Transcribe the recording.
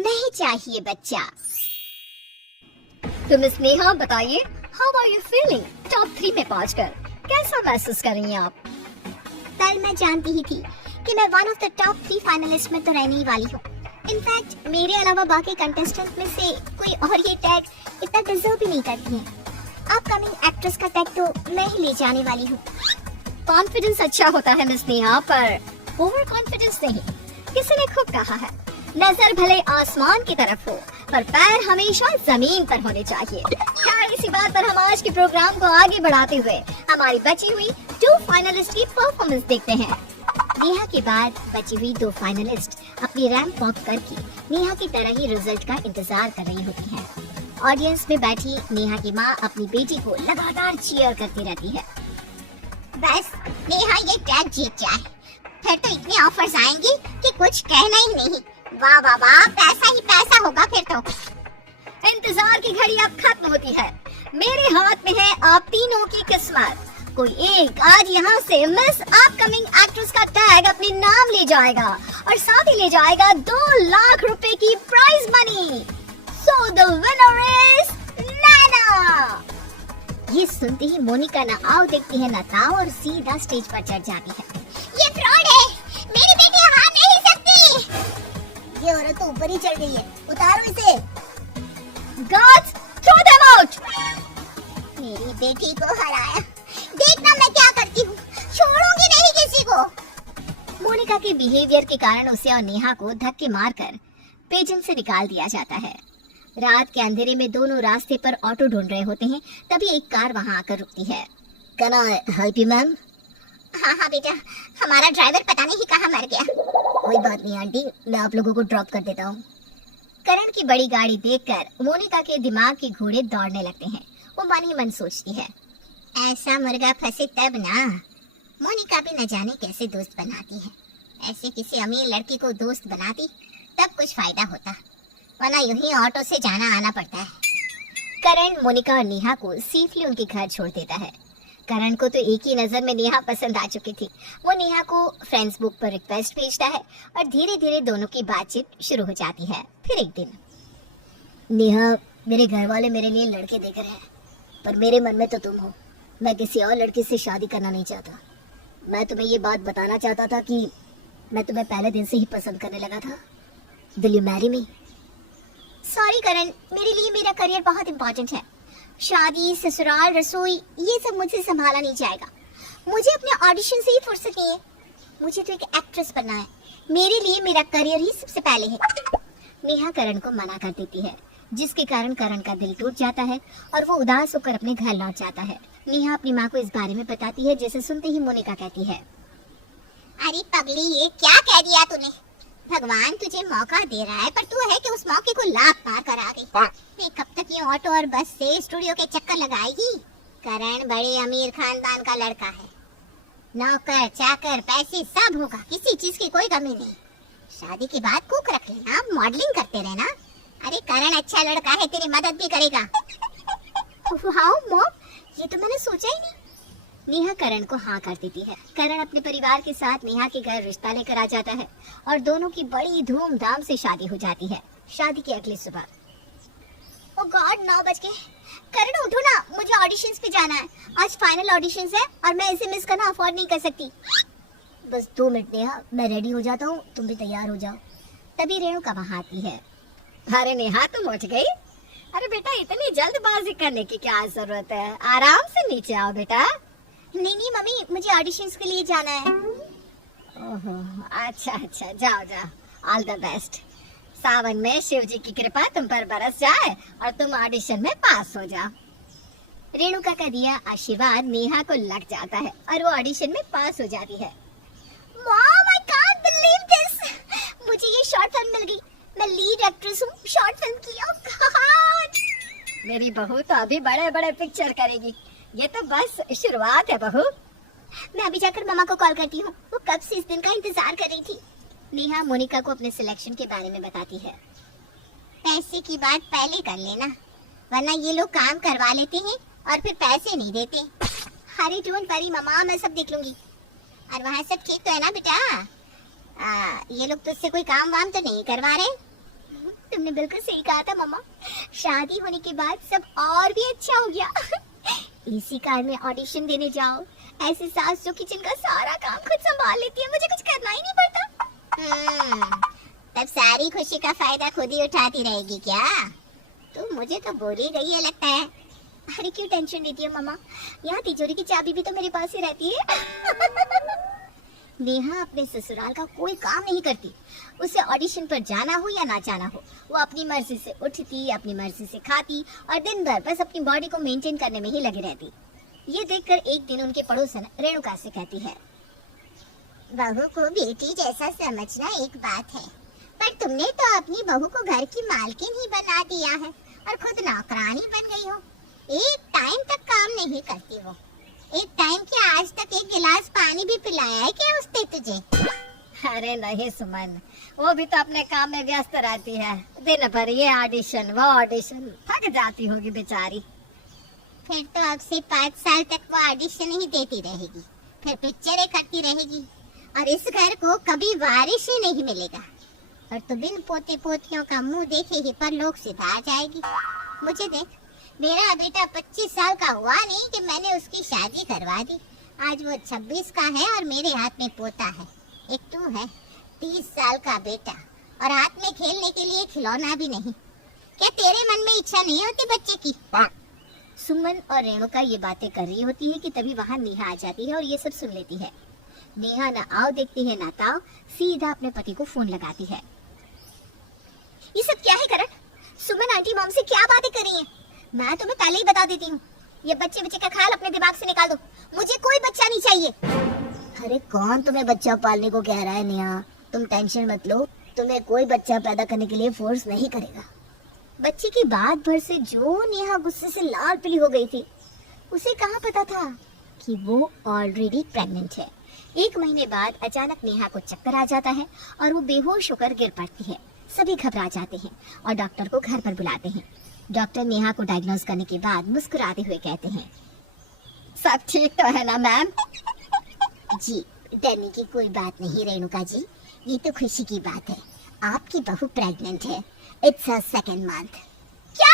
नहीं चाहिए बच्चा। तो मिस नेहा बताइए, how are you feeling top 3 में पहुंचकर? कैसा महसूस कर रही हैं आप? कल मैं जानती ही थी कि मैं one of the top 3 finalist में तो रहने ही वाली हूँ। इनफैक्ट मेरे अलावा बाकी कंटेस्टेंट्स में से कोई और ये टैग इतना डिजर्व भी नहीं करती है। अपकमिंग एक्ट्रेस का टैग तो मैं ही ले जाने वाली हूँ। कॉन्फिडेंस अच्छा होता है मिस नेहा, पर ओवर कॉन्फिडेंस नहीं। किसी ने खूब कहा है, नजर भले आसमान की तरफ हो पर पैर हमेशा जमीन पर होने चाहिए। खैर इसी बात पर हम आज के प्रोग्राम को आगे बढ़ाते हुए हमारी बची हुई 2 फाइनलिस्ट की परफॉर्मेंस देखते हैं। नेहा के बाद बची हुई 2 फाइनलिस्ट अपनी रैंप वॉक करके नेहा की तरह ही रिजल्ट का इंतजार कर रही होती हैं। ऑडियंस में बैठी नेहा की माँ अपनी बेटी को लगातार चीयर करती रहती है। बस नेहा ये टैग जीत जाए, फिर तो इतने ऑफर्स आएंगी कि कुछ कहना ही नहीं। वाह वाह वाह, पैसा ही पैसा होगा फिर तो। इंतजार की घड़ी अब खत्म होती है। मेरे हाथ में है आप तीनों की किस्मत। कोई एक आज यहाँ से मिस अपकमिंग एक्ट्रेस का टैग अपने नाम ले जाएगा और साथ ही ले जाएगा 2 लाख रुपए की prize money. So the winner is Naina. ये सुनते ही मोनिका ना आओ देखती है ना ताओ और सीधा स्टेज पर चढ़ जाती है। ये फ्रॉड है, मेरी बेटी हार नहीं सकती। ये औरत तो ऊपर ही चढ़ गई है, उतारो इसे। Guards, throw them out. मेरी बेटी को हराया, देखना मैं क्या करती हूँ, छोड़ूंगी नहीं किसी को। मोनिका के बिहेवियर के कारण उसे और नेहा को धक्के मारकर पेजेंट से निकाल दिया जाता है। रात के अंधेरे में दोनों रास्ते पर ऑटो ढूंढ रहे होते हैं, तभी एक कार वहाँ आकर रुकती है। Can I help you ma'am? हाँ हाँ बेटा, हमारा ड्राइवर पता नहीं कहाँ मर गया। कोई बात नहीं आंटी, मैं आप लोगों को ड्रॉप कर देता हूँ। करण की बड़ी गाड़ी देखकर मोनिका के दिमाग के घोड़े दौड़ने लगते हैं। वो मन ही मन सोचती है, ऐसा मुर्गा फंसे तब ना। मोनिका भी न जाने कैसे दोस्त बनाती है। ऐसे किसी अमीर लड़की को दोस्त बनाती तब कुछ फायदा होता, वरना यूं ही ऑटो से जाना आना पड़ता है। करण मोनिका और नेहा को सेफली उनके घर छोड़ देता है। करण को तो एक ही नजर में नेहा पसंद आ चुकी थी। वो नेहा को फ्रेंड्स बुक पर रिक्वेस्ट भेजता है और धीरे धीरे दोनों की बातचीत शुरू हो जाती है। फिर एक दिन, नेहा, मेरे घर वाले मेरे लिए लड़के देख रहे हैं, पर मेरे मन में तो तुम हो। मैं किसी और लड़की से शादी करना नहीं चाहता। मैं तुम्हें ये बात बताना चाहता था कि मैं तुम्हें पहले दिन से ही पसंद करने लगा था। Will you marry me? Sorry Karan, मेरे लिए मेरा करियर बहुत इम्पोर्टेंट है। शादी, ससुराल, रसोई, ये सब मुझसे संभाला नहीं जाएगा। मुझे अपने ऑडिशन से ही फुर्सत नहीं है। मुझे तो एक एक्ट्रेस बनना है। मेरे लिए मेरा करियर ही सबसे पहले है। नेहा करण को मना कर देती है, जिसके कारण करण का दिल टूट जाता है और वो उदास होकर अपने घर लौट जाता है। नेहा अपनी माँ को इस बारे में बताती है, जिसे सुनते ही मोनिका कहती है, अरे पगली, ये क्या कह दिया तूने? भगवान तुझे मौका दे रहा है, पर तू है कि उस मौके को लात मार कर आ गई। कब तक ये ऑटो और बस से स्टूडियो के चक्कर लगाएगी? करण बड़े अमीर खानदान का लड़का है। नौकर चाकर पैसे सब होगा, किसी चीज की कोई कमी नहीं। शादी के बाद कुक रख लेना, मॉडलिंग करते रहना। अरे करण अच्छा लड़का है, तेरी मदद भी करेगा। वाओ मॉम, ये तो मैंने सोचा ही नहीं। नेहा करण को हाँ कर देती है। करण अपने परिवार के साथ नेहा के घर रिश्ता लेकर आ जाता है और दोनों की बड़ी धूमधाम से शादी हो जाती है। शादी की अगली सुबह, ओ गॉड, 9 बज गए। करण उठो ना, मुझे ऑडिशंस पे जाना है। आज फाइनल ऑडिशंस है और मैं इसे मिस करना अफोर्ड नहीं कर सकती। बस 2 मिनट नेहा, मैं रेडी हो जाता हूँ, तुम भी तैयार हो जाओ। तभी रेणुका वहाँ आती है। अरे नेहा, तुम उठ गई? अरे बेटा, इतनी जल्दबाजी करने की क्या जरूरत है? आराम से नीचे आओ बेटा। नहीं नहीं मम्मी, मुझे ऑडिशंस के लिए जाना है। ओहो, अच्छा अच्छा, जाओ जाओ, ऑल द बेस्ट। सावन में शिव जी की कृपा तुम पर बरस जाए और तुम ऑडिशन में पास हो जाओ। रेणुका का दिया आशीर्वाद नेहा को लग जाता है और वो ऑडिशन में पास हो जाती है। Mom, I can't believe this, मुझे ये शॉर्ट फिल्म मिल गई। मैं लीड एक्ट्रेस हूँ शॉर्ट फिल्म की। ओह गॉड, मेरी बहू तो अभी बड़े बड़े पिक्चर करेगी। ये तो बस शुरुआत है बहू। मैं अभी जाकर मम्मा को कॉल करती हूँ, वो कब से इस दिन का इंतजार कर रही थी। नेहा मोनिका को अपने सिलेक्शन के बारे में बताती है। पैसे की बात पहले कर लेना, वरना ये लोग काम करवा लेते हैं और फिर पैसे नहीं देते। अरे डोंट वरी मम्मा, मैं सब देख लूंगी। और वहाँ सब ठीक तो है ना बेटा? ये लोग तुझसे कोई काम वाम तो नहीं करवा रहे? आपने बिल्कुल सही कहा था मम्मा। शादी होने के बाद सब और भी अच्छा हो गया। इसी कार में ऑडिशन देने जाओ, ऐसी सास जो किचन का सारा काम खुद संभाल लेती है, मुझे कुछ करना ही नहीं पड़ता। तब सारी खुशी का फायदा खुद ही उठाती रहेगी क्या? तो मुझे तो बोल ही गई है लगता है। अरे क्यों टेंशन लेती है मम्मा, यहाँ तिजोरी की चाबी भी तो मेरे पास ही रहती है। नेहा अपने ससुराल का कोई काम नहीं करती। उसे ऑडिशन पर जाना हो या ना जाना हो, वो अपनी मर्जी से उठती, अपनी मर्जी से खाती और दिन भर बस अपनी बॉडी को मेंटेन करने में ही लगी रहती। ये देखकर एक दिन उनके पड़ोसन रेणुका से कहती है, बहू को बेटी जैसा समझना एक बात है, पर तुमने तो अपनी बहू को घर की मालकिन ही बना दिया है और खुद नौकरानी बन गई हो। एक टाइम तक काम नहीं करती वो। एक टाइम के आज तक एक गिलास पानी भी पिलाया है क्या उसने तुझे? अरे नहीं सुमन, वो भी तो अपने काम में व्यस्त रहती है। दिन भर ये ऑडिशन वो ऑडिशन, थक जाती होगी बेचारी। फिर तो अब से 5 साल तक वो ऑडिशन ही देती रहेगी, फिर पिक्चरें करती रहेगी और इस घर को कभी वारिस ही नहीं मिलेगा। और तो बिन पोते पोतियों का मुंह देखे ही परलोक सिधा आ जाएगी। मुझे देख, मेरा बेटा 25 साल का हुआ नहीं कि मैंने उसकी शादी करवा दी। आज वो 26 का है और मेरे हाथ में पोता है। एक तू है 30 साल का बेटा और हाथ में खेलने के लिए खिलौना भी नहीं। क्या तेरे मन में इच्छा नहीं होती बच्चे की? सुमन और रेणुका ये बातें कर रही होती है कि तभी वहाँ नेहा आ जाती है और ये सब सुन लेती है। नेहा ना आओ देखती है ना ताओ, सीधा अपने पति को फोन लगाती है। ये सब क्या है करण? सुमन आंटी मॉम से क्या बातें कर रही हैं? मैं तुम्हें पहले ही बता देती हूँ, ये बच्चे का ख्याल अपने दिमाग से निकाल दो। मुझे कोई बच्चा नहीं चाहिए। अरे कौन तुम्हें बच्चा पालने को कह रहा है नेहा? तुम टेंशन मत लो, तुम्हें कोई बच्चा पैदा करने के लिए फोर्स नहीं करेगा। बच्चे की बात भर से जो नेहा गुस्से से लाल पीली हो गई थी, उसे कहाँ पता था कि वो ऑलरेडी प्रेग्नेंट है। 1 महीने बाद अचानक नेहा को चक्कर आ जाता है और वो बेहोश होकर गिर पड़ती है। सभी घबरा जाते हैं और डॉक्टर को घर पर बुलाते हैं। डॉक्टर नेहा को डायग्नोज करने के बाद मुस्कुराते हुए कहते हैं, सब ठीक तो है ना मैम? जी डरने की कोई बात नहीं रेणुका जी, ये तो खुशी की बात है। आपकी बहू प्रेग्नेंट है। It's her 2nd month. क्या?